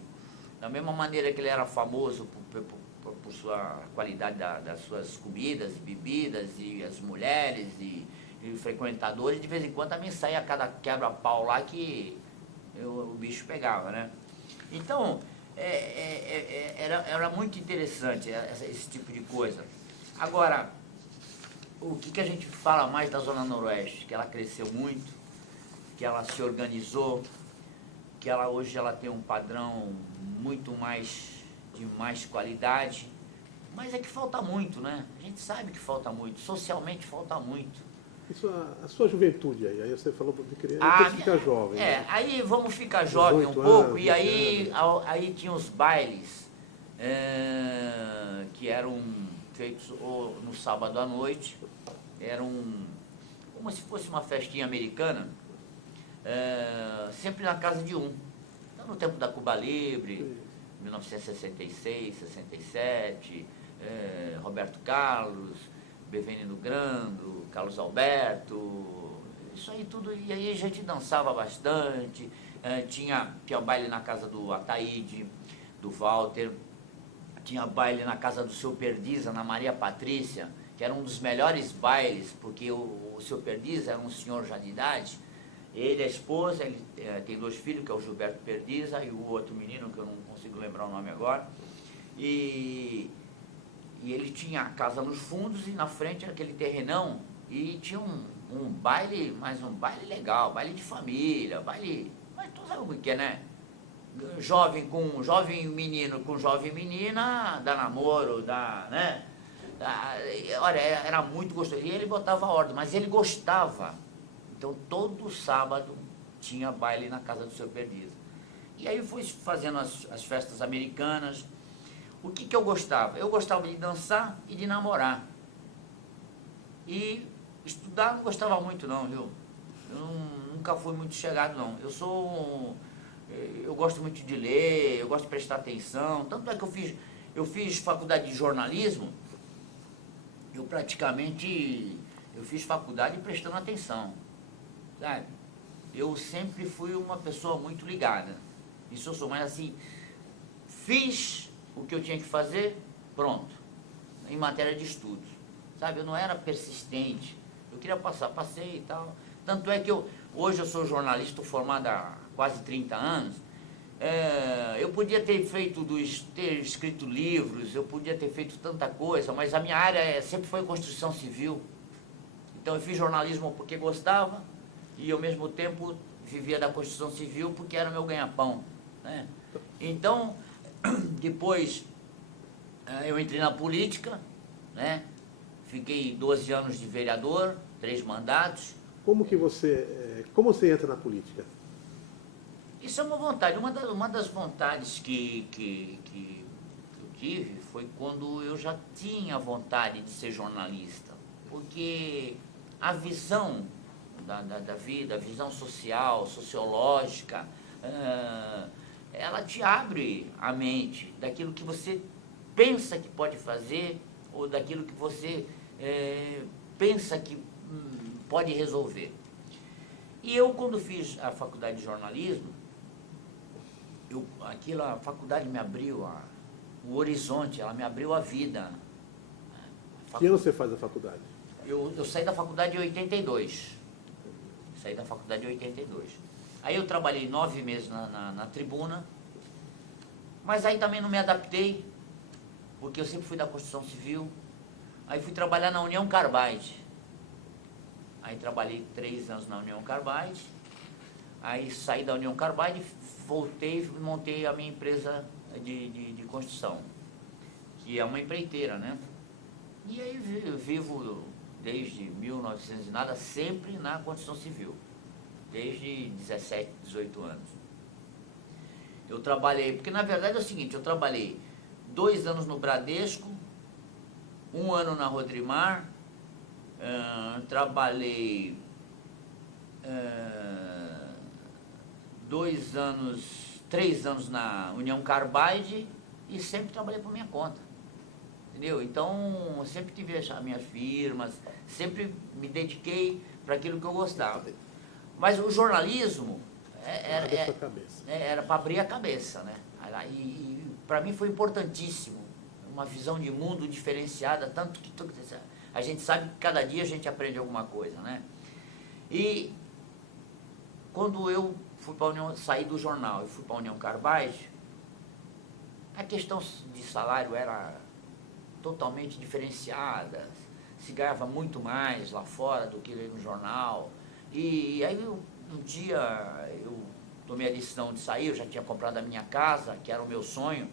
Da mesma maneira que ele era famoso por sua qualidade das suas comidas e bebidas, e as mulheres e frequentadores, de vez em quando também saía cada quebra-pau lá que o bicho pegava, né? Então, era muito interessante esse tipo de coisa. Agora, o que a gente fala mais da Zona Noroeste? Que ela cresceu muito, que ela se organizou, que hoje ela tem um padrão muito de mais qualidade, mas é que falta muito, né? A gente sabe que falta muito, socialmente falta muito. Isso, a sua juventude aí você falou de criança, depois fica jovem. Né? Aí vamos ficar jovem um pouco, anos, e aí tinha os bailes, que eram feitos no sábado à noite, eram como se fosse uma festinha americana, sempre na casa de um. Então, no tempo da Cuba Libre, 1966, 67, Roberto Carlos, Bevenino Grando, Carlos Alberto, isso aí tudo, e aí a gente dançava bastante, tinha baile na casa do Ataíde, do Walter, tinha baile na casa do seu Perdiza, na Maria Patrícia, que era um dos melhores bailes, porque o seu Perdiza era um senhor já de idade, ele, a esposa, ele tem 2 filhos, que é o Gilberto Perdiza e o outro menino, que eu não consigo lembrar o nome agora, e ele tinha a casa nos fundos e na frente era aquele terrenão, e tinha um baile, mas um baile legal, baile de família, baile, mas tu sabe o que é, né? Jovem menino com jovem menina, dá namoro, né? Olha, era muito gostoso, e ele botava ordem, mas ele gostava. Então todo sábado tinha baile na casa do seu Perdiza. E aí fui fazendo as festas americanas. O que eu gostava? Eu gostava de dançar e de namorar. E estudar não gostava muito não, viu? Eu nunca fui muito chegado não. Eu gosto muito de ler, eu gosto de prestar atenção. Tanto é que eu fiz faculdade de jornalismo, eu fiz faculdade prestando atenção, sabe? Eu sempre fui uma pessoa muito ligada. Isso eu sou, mas assim, fiz o que eu tinha que fazer, pronto, em matéria de estudos, sabe? Eu não era persistente, eu queria passei e tal. Tanto é que hoje eu sou jornalista, estou formado há quase 30 anos, Eu podia ter ter escrito livros, eu podia ter feito tanta coisa, mas a minha área sempre foi construção civil. Então eu fiz jornalismo porque gostava e ao mesmo tempo vivia da construção civil porque era meu ganha-pão, né? Então, depois eu entrei na política, né? Fiquei 12 anos de vereador, 3 mandatos. Como você entra na política? Isso é uma vontade. Uma das vontades que eu tive foi quando eu já tinha vontade de ser jornalista. Porque a visão da vida, a visão social, sociológica, ela te abre a mente daquilo que você pensa que pode fazer ou daquilo que você pensa que pode resolver. E eu, quando fiz a faculdade de jornalismo, a faculdade me abriu o horizonte, ela me abriu a vida. Que ano você faz a faculdade? Eu saí da faculdade em 82. Saí da faculdade em 82. Aí eu trabalhei 9 meses na tribuna, mas aí também não me adaptei, porque eu sempre fui da construção civil. Aí fui trabalhar na União Carbide. Aí trabalhei 3 anos na União Carbide. Aí saí da União Carbide, voltei e montei a minha empresa de construção, que é uma empreiteira, né? E aí eu vivo desde 1900 e nada, sempre na construção civil, desde 17, 18 anos. Eu trabalhei, porque na verdade é o seguinte, eu trabalhei 2 anos no Bradesco, 1 ano na Rodrimar, trabalhei 3 anos na União Carbide e sempre trabalhei por minha conta, entendeu? Então, eu sempre tive as minhas firmas, sempre me dediquei para aquilo que eu gostava. Mas o jornalismo era para abrir a cabeça, né? E para mim foi importantíssimo, uma visão de mundo diferenciada, tanto que a gente sabe que cada dia a gente aprende alguma coisa, né? E quando eu saí do jornal e fui para a União Carbide, a questão de salário era totalmente diferenciada, se ganhava muito mais lá fora do que no jornal. E aí um dia eu tomei a decisão de sair, eu já tinha comprado a minha casa, que era o meu sonho.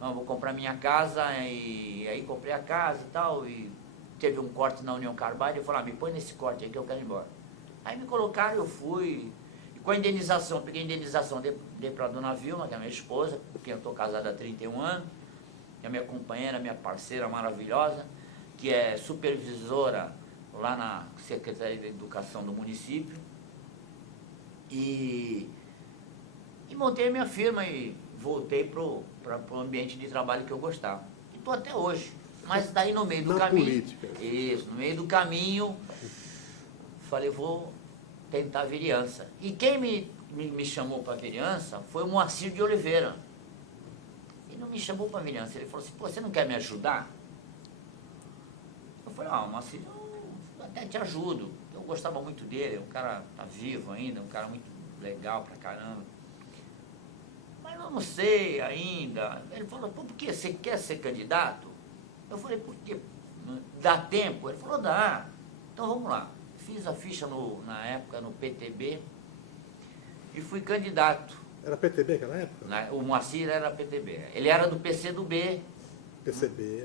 Não, vou comprar minha casa, e aí comprei a casa e tal, e teve um corte na União Carbide, eu falei, me põe nesse corte aí que eu quero ir embora. Aí me colocaram, eu fui, e com a indenização, peguei a indenização, dei para a dona Vilma, que é a minha esposa, com quem eu estou casado há 31 anos, que é minha companheira, minha parceira maravilhosa, que é supervisora lá na Secretaria de Educação do município, e montei a minha firma e voltei para o ambiente de trabalho que eu gostava. E estou até hoje. Mas daí no meio do caminho... política. Isso, no meio do caminho, falei, vou tentar a vereança. E quem me chamou para a vereança foi o Moacir de Oliveira. Ele não me chamou para a vereança, ele falou assim, pô, você não quer me ajudar? Eu falei, Moacir, eu até te ajudo. Eu gostava muito dele, o cara tá vivo ainda, um cara muito legal pra caramba. Mas eu não sei ainda. Ele falou, pô, por que você quer ser candidato? Eu falei, por quê? Dá tempo? Ele falou, dá. Então vamos lá. Fiz a ficha na época no PTB e fui candidato. Era PTB naquela época? O Moacir era PTB. Ele era do PCdoB.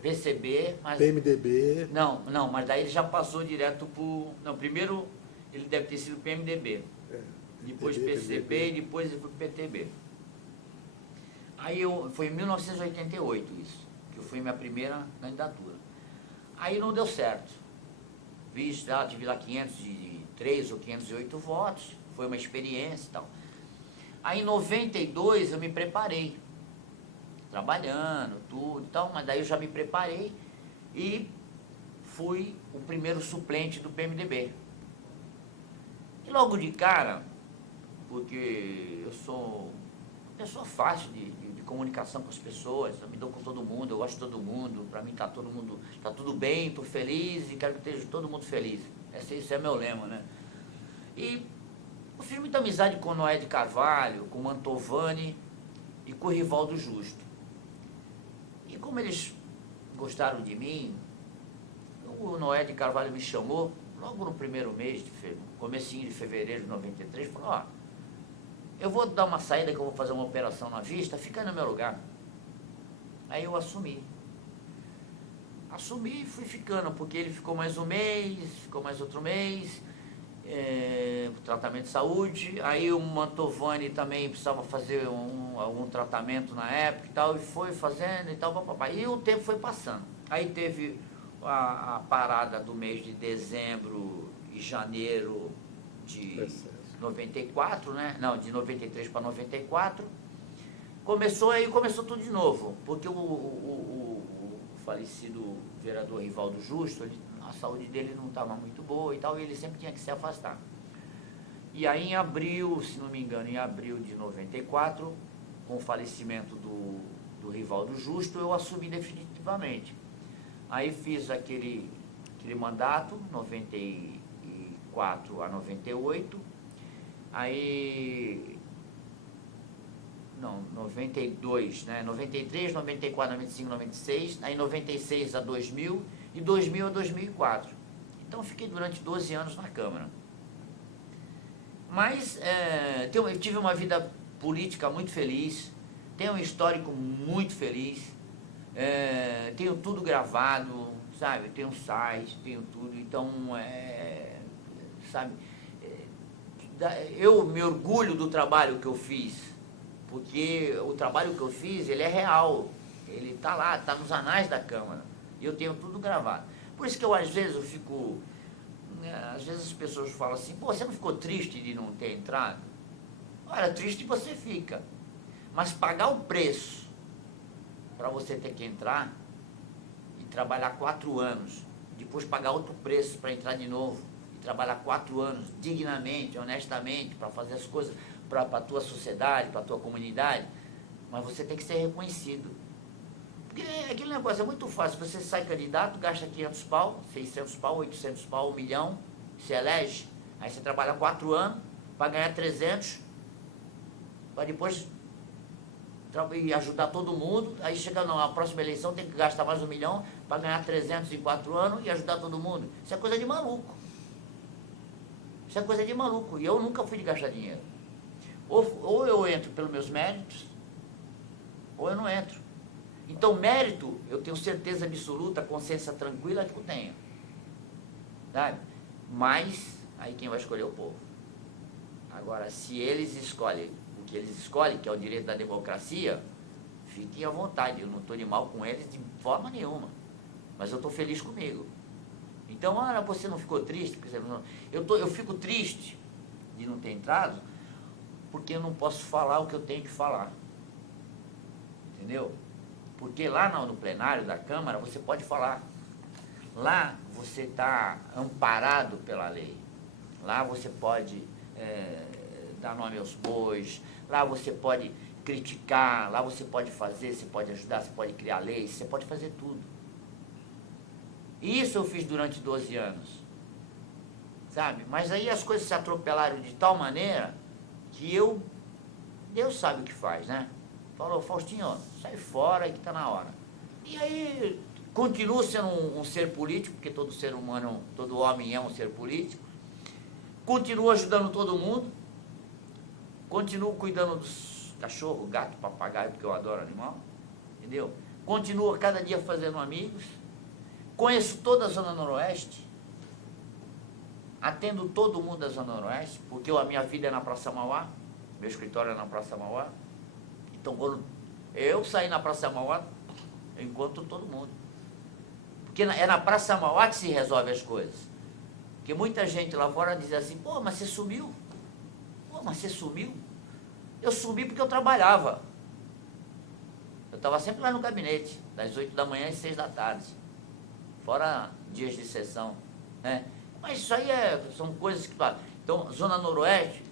PCB, mas... PMDB. Não, mas daí ele já passou direto pro... Não, primeiro ele deve ter sido PMDB. Depois PCB e depois ele foi pro PTB. Aí foi em 1988 isso, que foi minha primeira candidatura. Aí não deu certo. Tive lá 503 ou 508 votos, foi uma experiência e tal. Aí em 92 eu me preparei, trabalhando, tudo e tal, mas daí eu já me preparei e fui o primeiro suplente do PMDB. E logo de cara, porque eu sou uma pessoa fácil de comunicação com as pessoas, eu me dou com todo mundo, eu gosto de todo mundo, para mim tá tudo bem, estou feliz e quero que esteja todo mundo feliz. Esse é meu lema, né? E eu fiz muita amizade com o Noé de Carvalho, com o Mantovani, e com o Rivaldo Justo. E como eles gostaram de mim, o Noé de Carvalho me chamou, logo no primeiro mês, comecinho de fevereiro de 93, falou, ó, eu vou dar uma saída que eu vou fazer uma operação na vista, fica no meu lugar. Aí eu assumi. Assumi e fui ficando, porque ele ficou mais um mês, ficou mais outro mês, tratamento de saúde. Aí o Mantovani também precisava fazer algum tratamento na época e tal, e foi fazendo e tal, papai. E o tempo foi passando. Aí teve a parada do mês de dezembro e janeiro de 94, né? Não, de 93 para 94. Começou tudo de novo, porque o falecido vereador Rivaldo Justo, a saúde dele não estava muito boa e tal, e ele sempre tinha que se afastar. E aí em abril, se não me engano, em abril de 94, com o falecimento do Rivaldo Justo, eu assumi definitivamente. Aí fiz aquele mandato, 94 a 98, aí... Não, 92, né? 93, 94, 95, 96, aí 96 a 2000 e 2000 a 2004. Então, fiquei durante 12 anos na Câmara. Mas eu tive uma vida política muito feliz, tenho um histórico muito feliz, tenho tudo gravado, sabe? Tenho um site, tenho tudo, então, sabe? Eu me orgulho do trabalho que eu fiz, porque o trabalho que eu fiz, ele é real, ele está lá, está nos anais da Câmara, e eu tenho tudo gravado. Por isso que às vezes as pessoas falam assim, pô, você não ficou triste de não ter entrado? Olha, triste você fica, mas pagar o preço para você ter que entrar e trabalhar 4 anos, depois pagar outro preço para entrar de novo, e trabalhar 4 anos dignamente, honestamente, para fazer as coisas para a tua sociedade, para a tua comunidade, mas você tem que ser reconhecido. Porque aquele negócio é muito fácil, você sai candidato, gasta 500 pau, 600 pau, 800 pau, 1 milhão, se elege, aí você trabalha 4 anos para ganhar 300, para depois ajudar todo mundo, aí chega na próxima eleição tem que gastar mais 1 milhão para ganhar 300 em 4 anos e ajudar todo mundo. Isso é coisa de maluco. Isso é coisa de maluco, e eu nunca fui de gastar dinheiro. Ou eu entro pelos meus méritos, ou eu não entro. Então, mérito, eu tenho certeza absoluta, consciência tranquila que eu tenho. Sabe? Mas, aí quem vai escolher é o povo. Agora, se eles escolhem o que eles escolhem, que é o direito da democracia, fiquem à vontade. Eu não estou de mal com eles de forma nenhuma. Mas eu estou feliz comigo. Então, você não ficou triste? Eu fico triste de não ter entrado, porque eu não posso falar o que eu tenho que falar. Entendeu? Porque lá no plenário da Câmara você pode falar. Lá você está amparado pela lei. Lá você pode dar nome aos bois. Lá você pode criticar. Lá você pode fazer, você pode ajudar, você pode criar leis, você pode fazer tudo. E isso eu fiz durante 12 anos. Sabe? Mas aí as coisas se atropelaram de tal maneira que Deus sabe o que faz, né? Falou, Faustinho, sai fora que está na hora. E aí, continuo sendo um ser político, porque todo ser humano, todo homem é um ser político. Continuo ajudando todo mundo. Continuo cuidando dos cachorros, gato, papagaio, porque eu adoro animal. Entendeu? Continuo cada dia fazendo amigos. Conheço toda a Zona Noroeste. Atendo todo mundo da Zona Noroeste, porque a minha vida é na Praça Mauá, meu escritório é na Praça Mauá. Então, quando eu sair na Praça Mauá, eu encontro todo mundo. Porque é na Praça Mauá que se resolve as coisas. Porque muita gente lá fora diz assim, pô, mas você sumiu? Pô, mas você sumiu? Eu sumi porque eu trabalhava. Eu estava sempre lá no gabinete, das 8 da manhã às 6 da tarde. Fora dias de sessão, né? Mas isso aí são coisas que... Então, Zona Noroeste,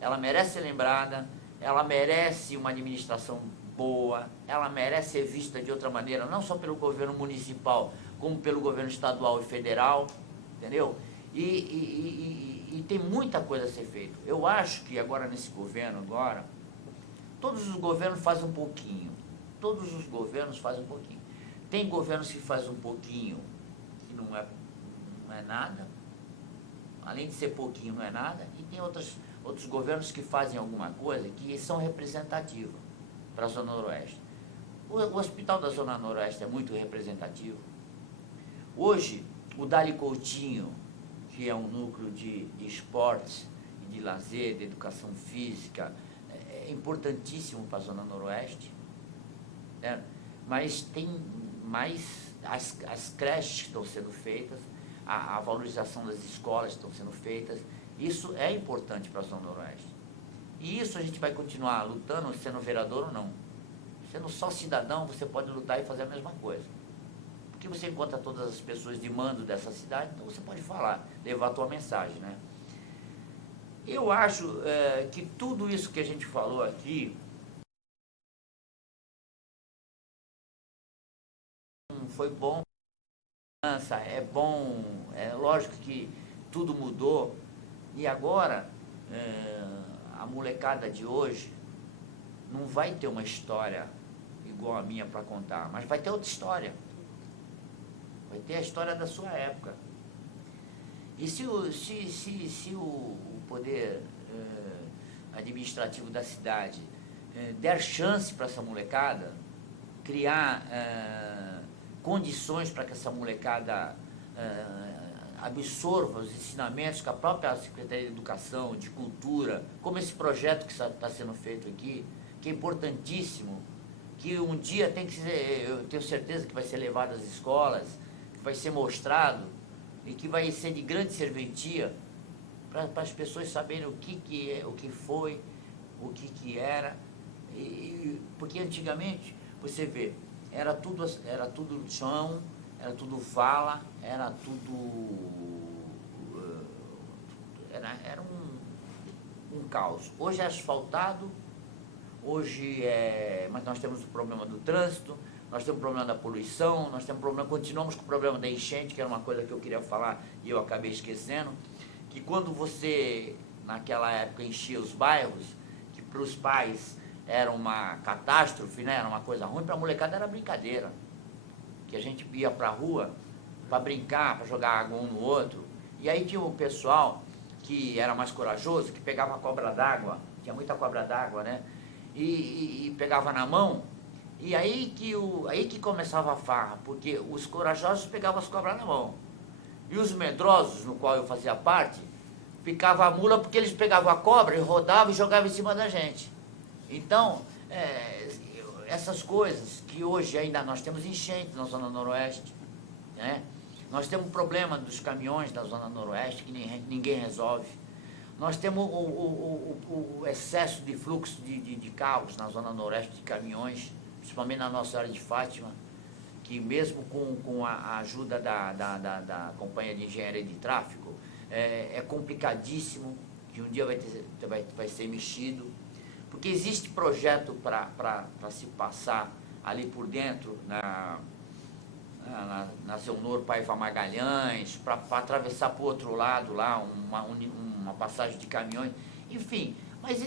ela merece ser lembrada, ela merece uma administração boa, ela merece ser vista de outra maneira, não só pelo governo municipal, como pelo governo estadual e federal, entendeu? E tem muita coisa a ser feita. Eu acho que agora, nesse governo, Todos os governos fazem um pouquinho. Todos os governos fazem um pouquinho. Tem governos que fazem um pouquinho, que não é nada. Além de ser pouquinho, não é nada. E tem outros governos que fazem alguma coisa que são representativos para a Zona Noroeste. O Hospital da Zona Noroeste é muito representativo. Hoje, o Dali Coutinho, que é um núcleo de esportes, de lazer, de educação física, é importantíssimo para a Zona Noroeste, né? Mas tem mais as creches que estão sendo feitas, a valorização das escolas estão sendo feitas, isso é importante para a Zona Noroeste. E isso a gente vai continuar lutando, sendo vereador ou não. Sendo só cidadão, você pode lutar e fazer a mesma coisa. Porque você encontra todas as pessoas de mando dessa cidade, então você pode falar, levar a tua mensagem, né? Eu acho que tudo isso que a gente falou aqui foi bom, é bom, é lógico que tudo mudou, e agora a molecada de hoje não vai ter uma história igual a minha para contar, mas vai ter outra história, vai ter a história da sua época. E se o poder administrativo da cidade der chance para essa molecada, criar condições para que essa molecada absorva os ensinamentos que a própria Secretaria de Educação, de Cultura, como esse projeto que está sendo feito aqui, que é importantíssimo, que um dia tem que ser, eu tenho certeza que vai ser levado às escolas, que vai ser mostrado e que vai ser de grande serventia para as pessoas saberem o que é, o que foi, o que era, porque antigamente, você vê, era tudo chão, era tudo vala, era um caos. Hoje é asfaltado, mas nós temos o problema do trânsito, nós temos o problema da poluição, continuamos com o problema da enchente, que era uma coisa que eu queria falar e eu acabei esquecendo, que quando você, naquela época, enchia os bairros, que para os pais era uma catástrofe, né? Era uma coisa ruim, para a molecada era brincadeira, que a gente ia para a rua para brincar, para jogar água um no outro, e aí tinha o pessoal que era mais corajoso, que pegava a cobra d'água, tinha muita cobra d'água, né? E pegava na mão, e aí que começava a farra, porque os corajosos pegavam as cobras na mão, e os medrosos, no qual eu fazia parte, ficava a mula porque eles pegavam a cobra e rodavam e jogavam em cima da gente. Então, essas coisas que hoje ainda nós temos enchente na Zona Noroeste, né? Nós temos um problema dos caminhões da Zona Noroeste que ninguém resolve. Nós temos o excesso de fluxo de carros na Zona Noroeste, de caminhões, principalmente na Nossa Senhora de Fátima, que mesmo com a ajuda da Companhia de Engenharia de Tráfego, é complicadíssimo, que um dia vai ser mexido, porque existe projeto para se passar ali por dentro, na Seu Noro Paiva Magalhães, para atravessar para o outro lado lá, uma passagem de caminhões, enfim, mas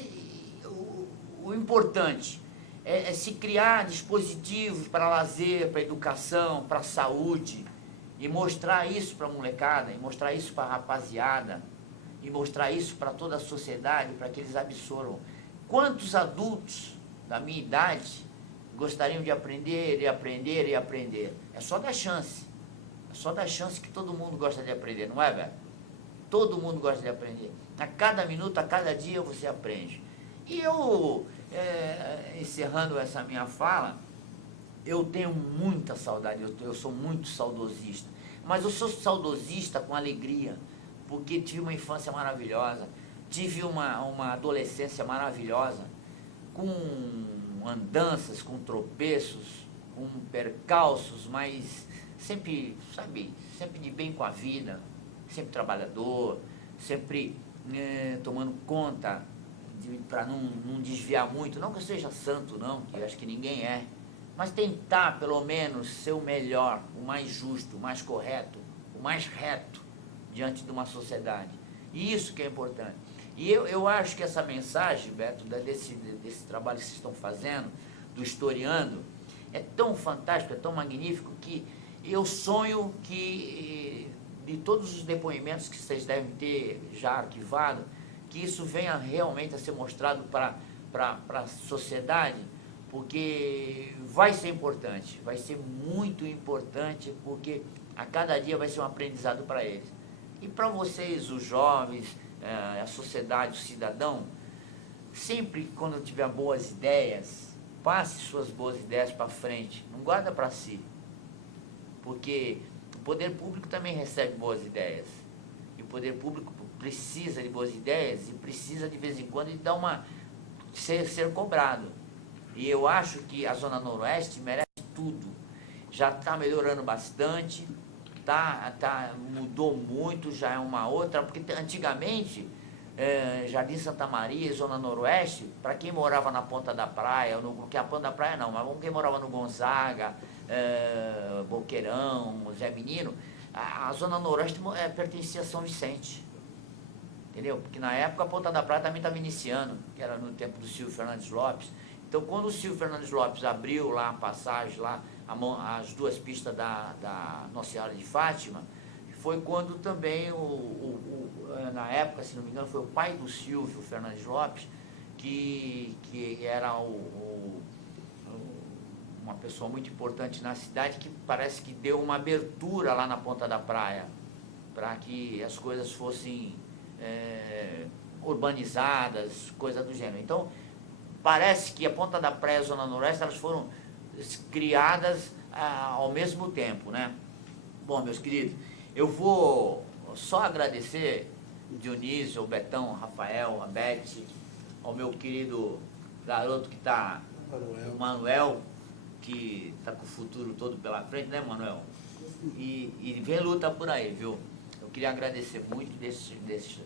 o importante é se criar dispositivos para lazer, para educação, para saúde, e mostrar isso para a molecada, e mostrar isso para a rapaziada, e mostrar isso para toda a sociedade, para que eles absorvam. Quantos adultos da minha idade gostariam de aprender, e aprender, e aprender? É só dar chance. É só dar chance, que todo mundo gosta de aprender, não é, velho? Todo mundo gosta de aprender. A cada minuto, a cada dia você aprende. E eu, encerrando essa minha fala, eu tenho muita saudade, eu sou muito saudosista. Mas eu sou saudosista com alegria, porque tive uma infância maravilhosa, tive uma adolescência maravilhosa, com andanças, com tropeços, com percalços, mas sempre, sabe, sempre de bem com a vida, sempre trabalhador, sempre tomando conta, para não desviar muito, não que eu seja santo não, que eu acho que ninguém é, mas tentar pelo menos ser o melhor, o mais justo, o mais correto, o mais reto diante de uma sociedade. E isso que é importante. E eu acho que essa mensagem, Beto, desse trabalho que vocês estão fazendo, do Historiando, é tão fantástico, é tão magnífico, que eu sonho que, de todos os depoimentos que vocês devem ter já arquivado, que isso venha realmente a ser mostrado para a sociedade, porque vai ser importante, vai ser muito importante, porque a cada dia vai ser um aprendizado para eles. E para vocês, os jovens, a sociedade, o cidadão, sempre quando tiver boas ideias, passe suas boas ideias para frente, não guarda para si, porque o poder público também recebe boas ideias, e o poder público precisa de boas ideias e precisa de vez em quando de dar ser cobrado. E eu acho que a Zona Noroeste merece tudo, já está melhorando bastante, mudou muito, já é uma outra, porque antigamente, Jardim Santa Maria, Zona Noroeste, para quem morava na Ponta da Praia, que a Ponta da Praia não, mas quem morava no Gonzaga, Boqueirão, Zé Menino, a Zona Noroeste pertencia a São Vicente, entendeu? Porque na época a Ponta da Praia também estava iniciando, que era no tempo do Silvio Fernandes Lopes. Então, quando o Silvio Fernandes Lopes abriu lá a passagem, lá, as duas pistas da Nossa Senhora de Fátima, foi quando também, na época, se não me engano, foi o pai do Silvio Fernandes Lopes, que era uma pessoa muito importante na cidade, que parece que deu uma abertura lá na Ponta da Praia, para que as coisas fossem urbanizadas, coisa do gênero. Então, parece que a Ponta da Praia e a Zona Noroeste, elas foram criadas ao mesmo tempo, né? Bom, meus queridos, eu vou só agradecer Dionísio, o Betão, o Rafael, a Beth, ao meu querido garoto que está, o Manuel, que está com o futuro todo pela frente, né, Manuel? E vem luta por aí, viu? Eu queria agradecer muito,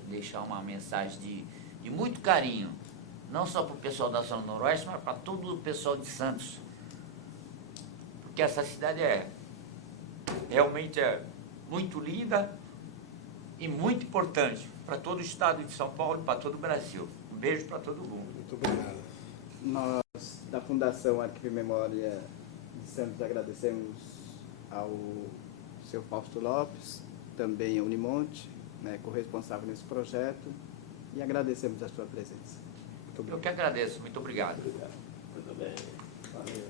deixar uma mensagem de muito carinho, não só para o pessoal da Zona Noroeste, mas para todo o pessoal de Santos. Porque essa cidade realmente é muito linda e muito importante para todo o estado de São Paulo e para todo o Brasil. Um beijo para todo mundo. Muito obrigado. Nós, da Fundação Arquivo e Memória de Santos, agradecemos ao seu Fausto Lopes, também ao Unimonte, né, corresponsável nesse projeto, e agradecemos a sua presença. Eu que agradeço. Muito obrigado. Obrigado. Muito bem. Valeu.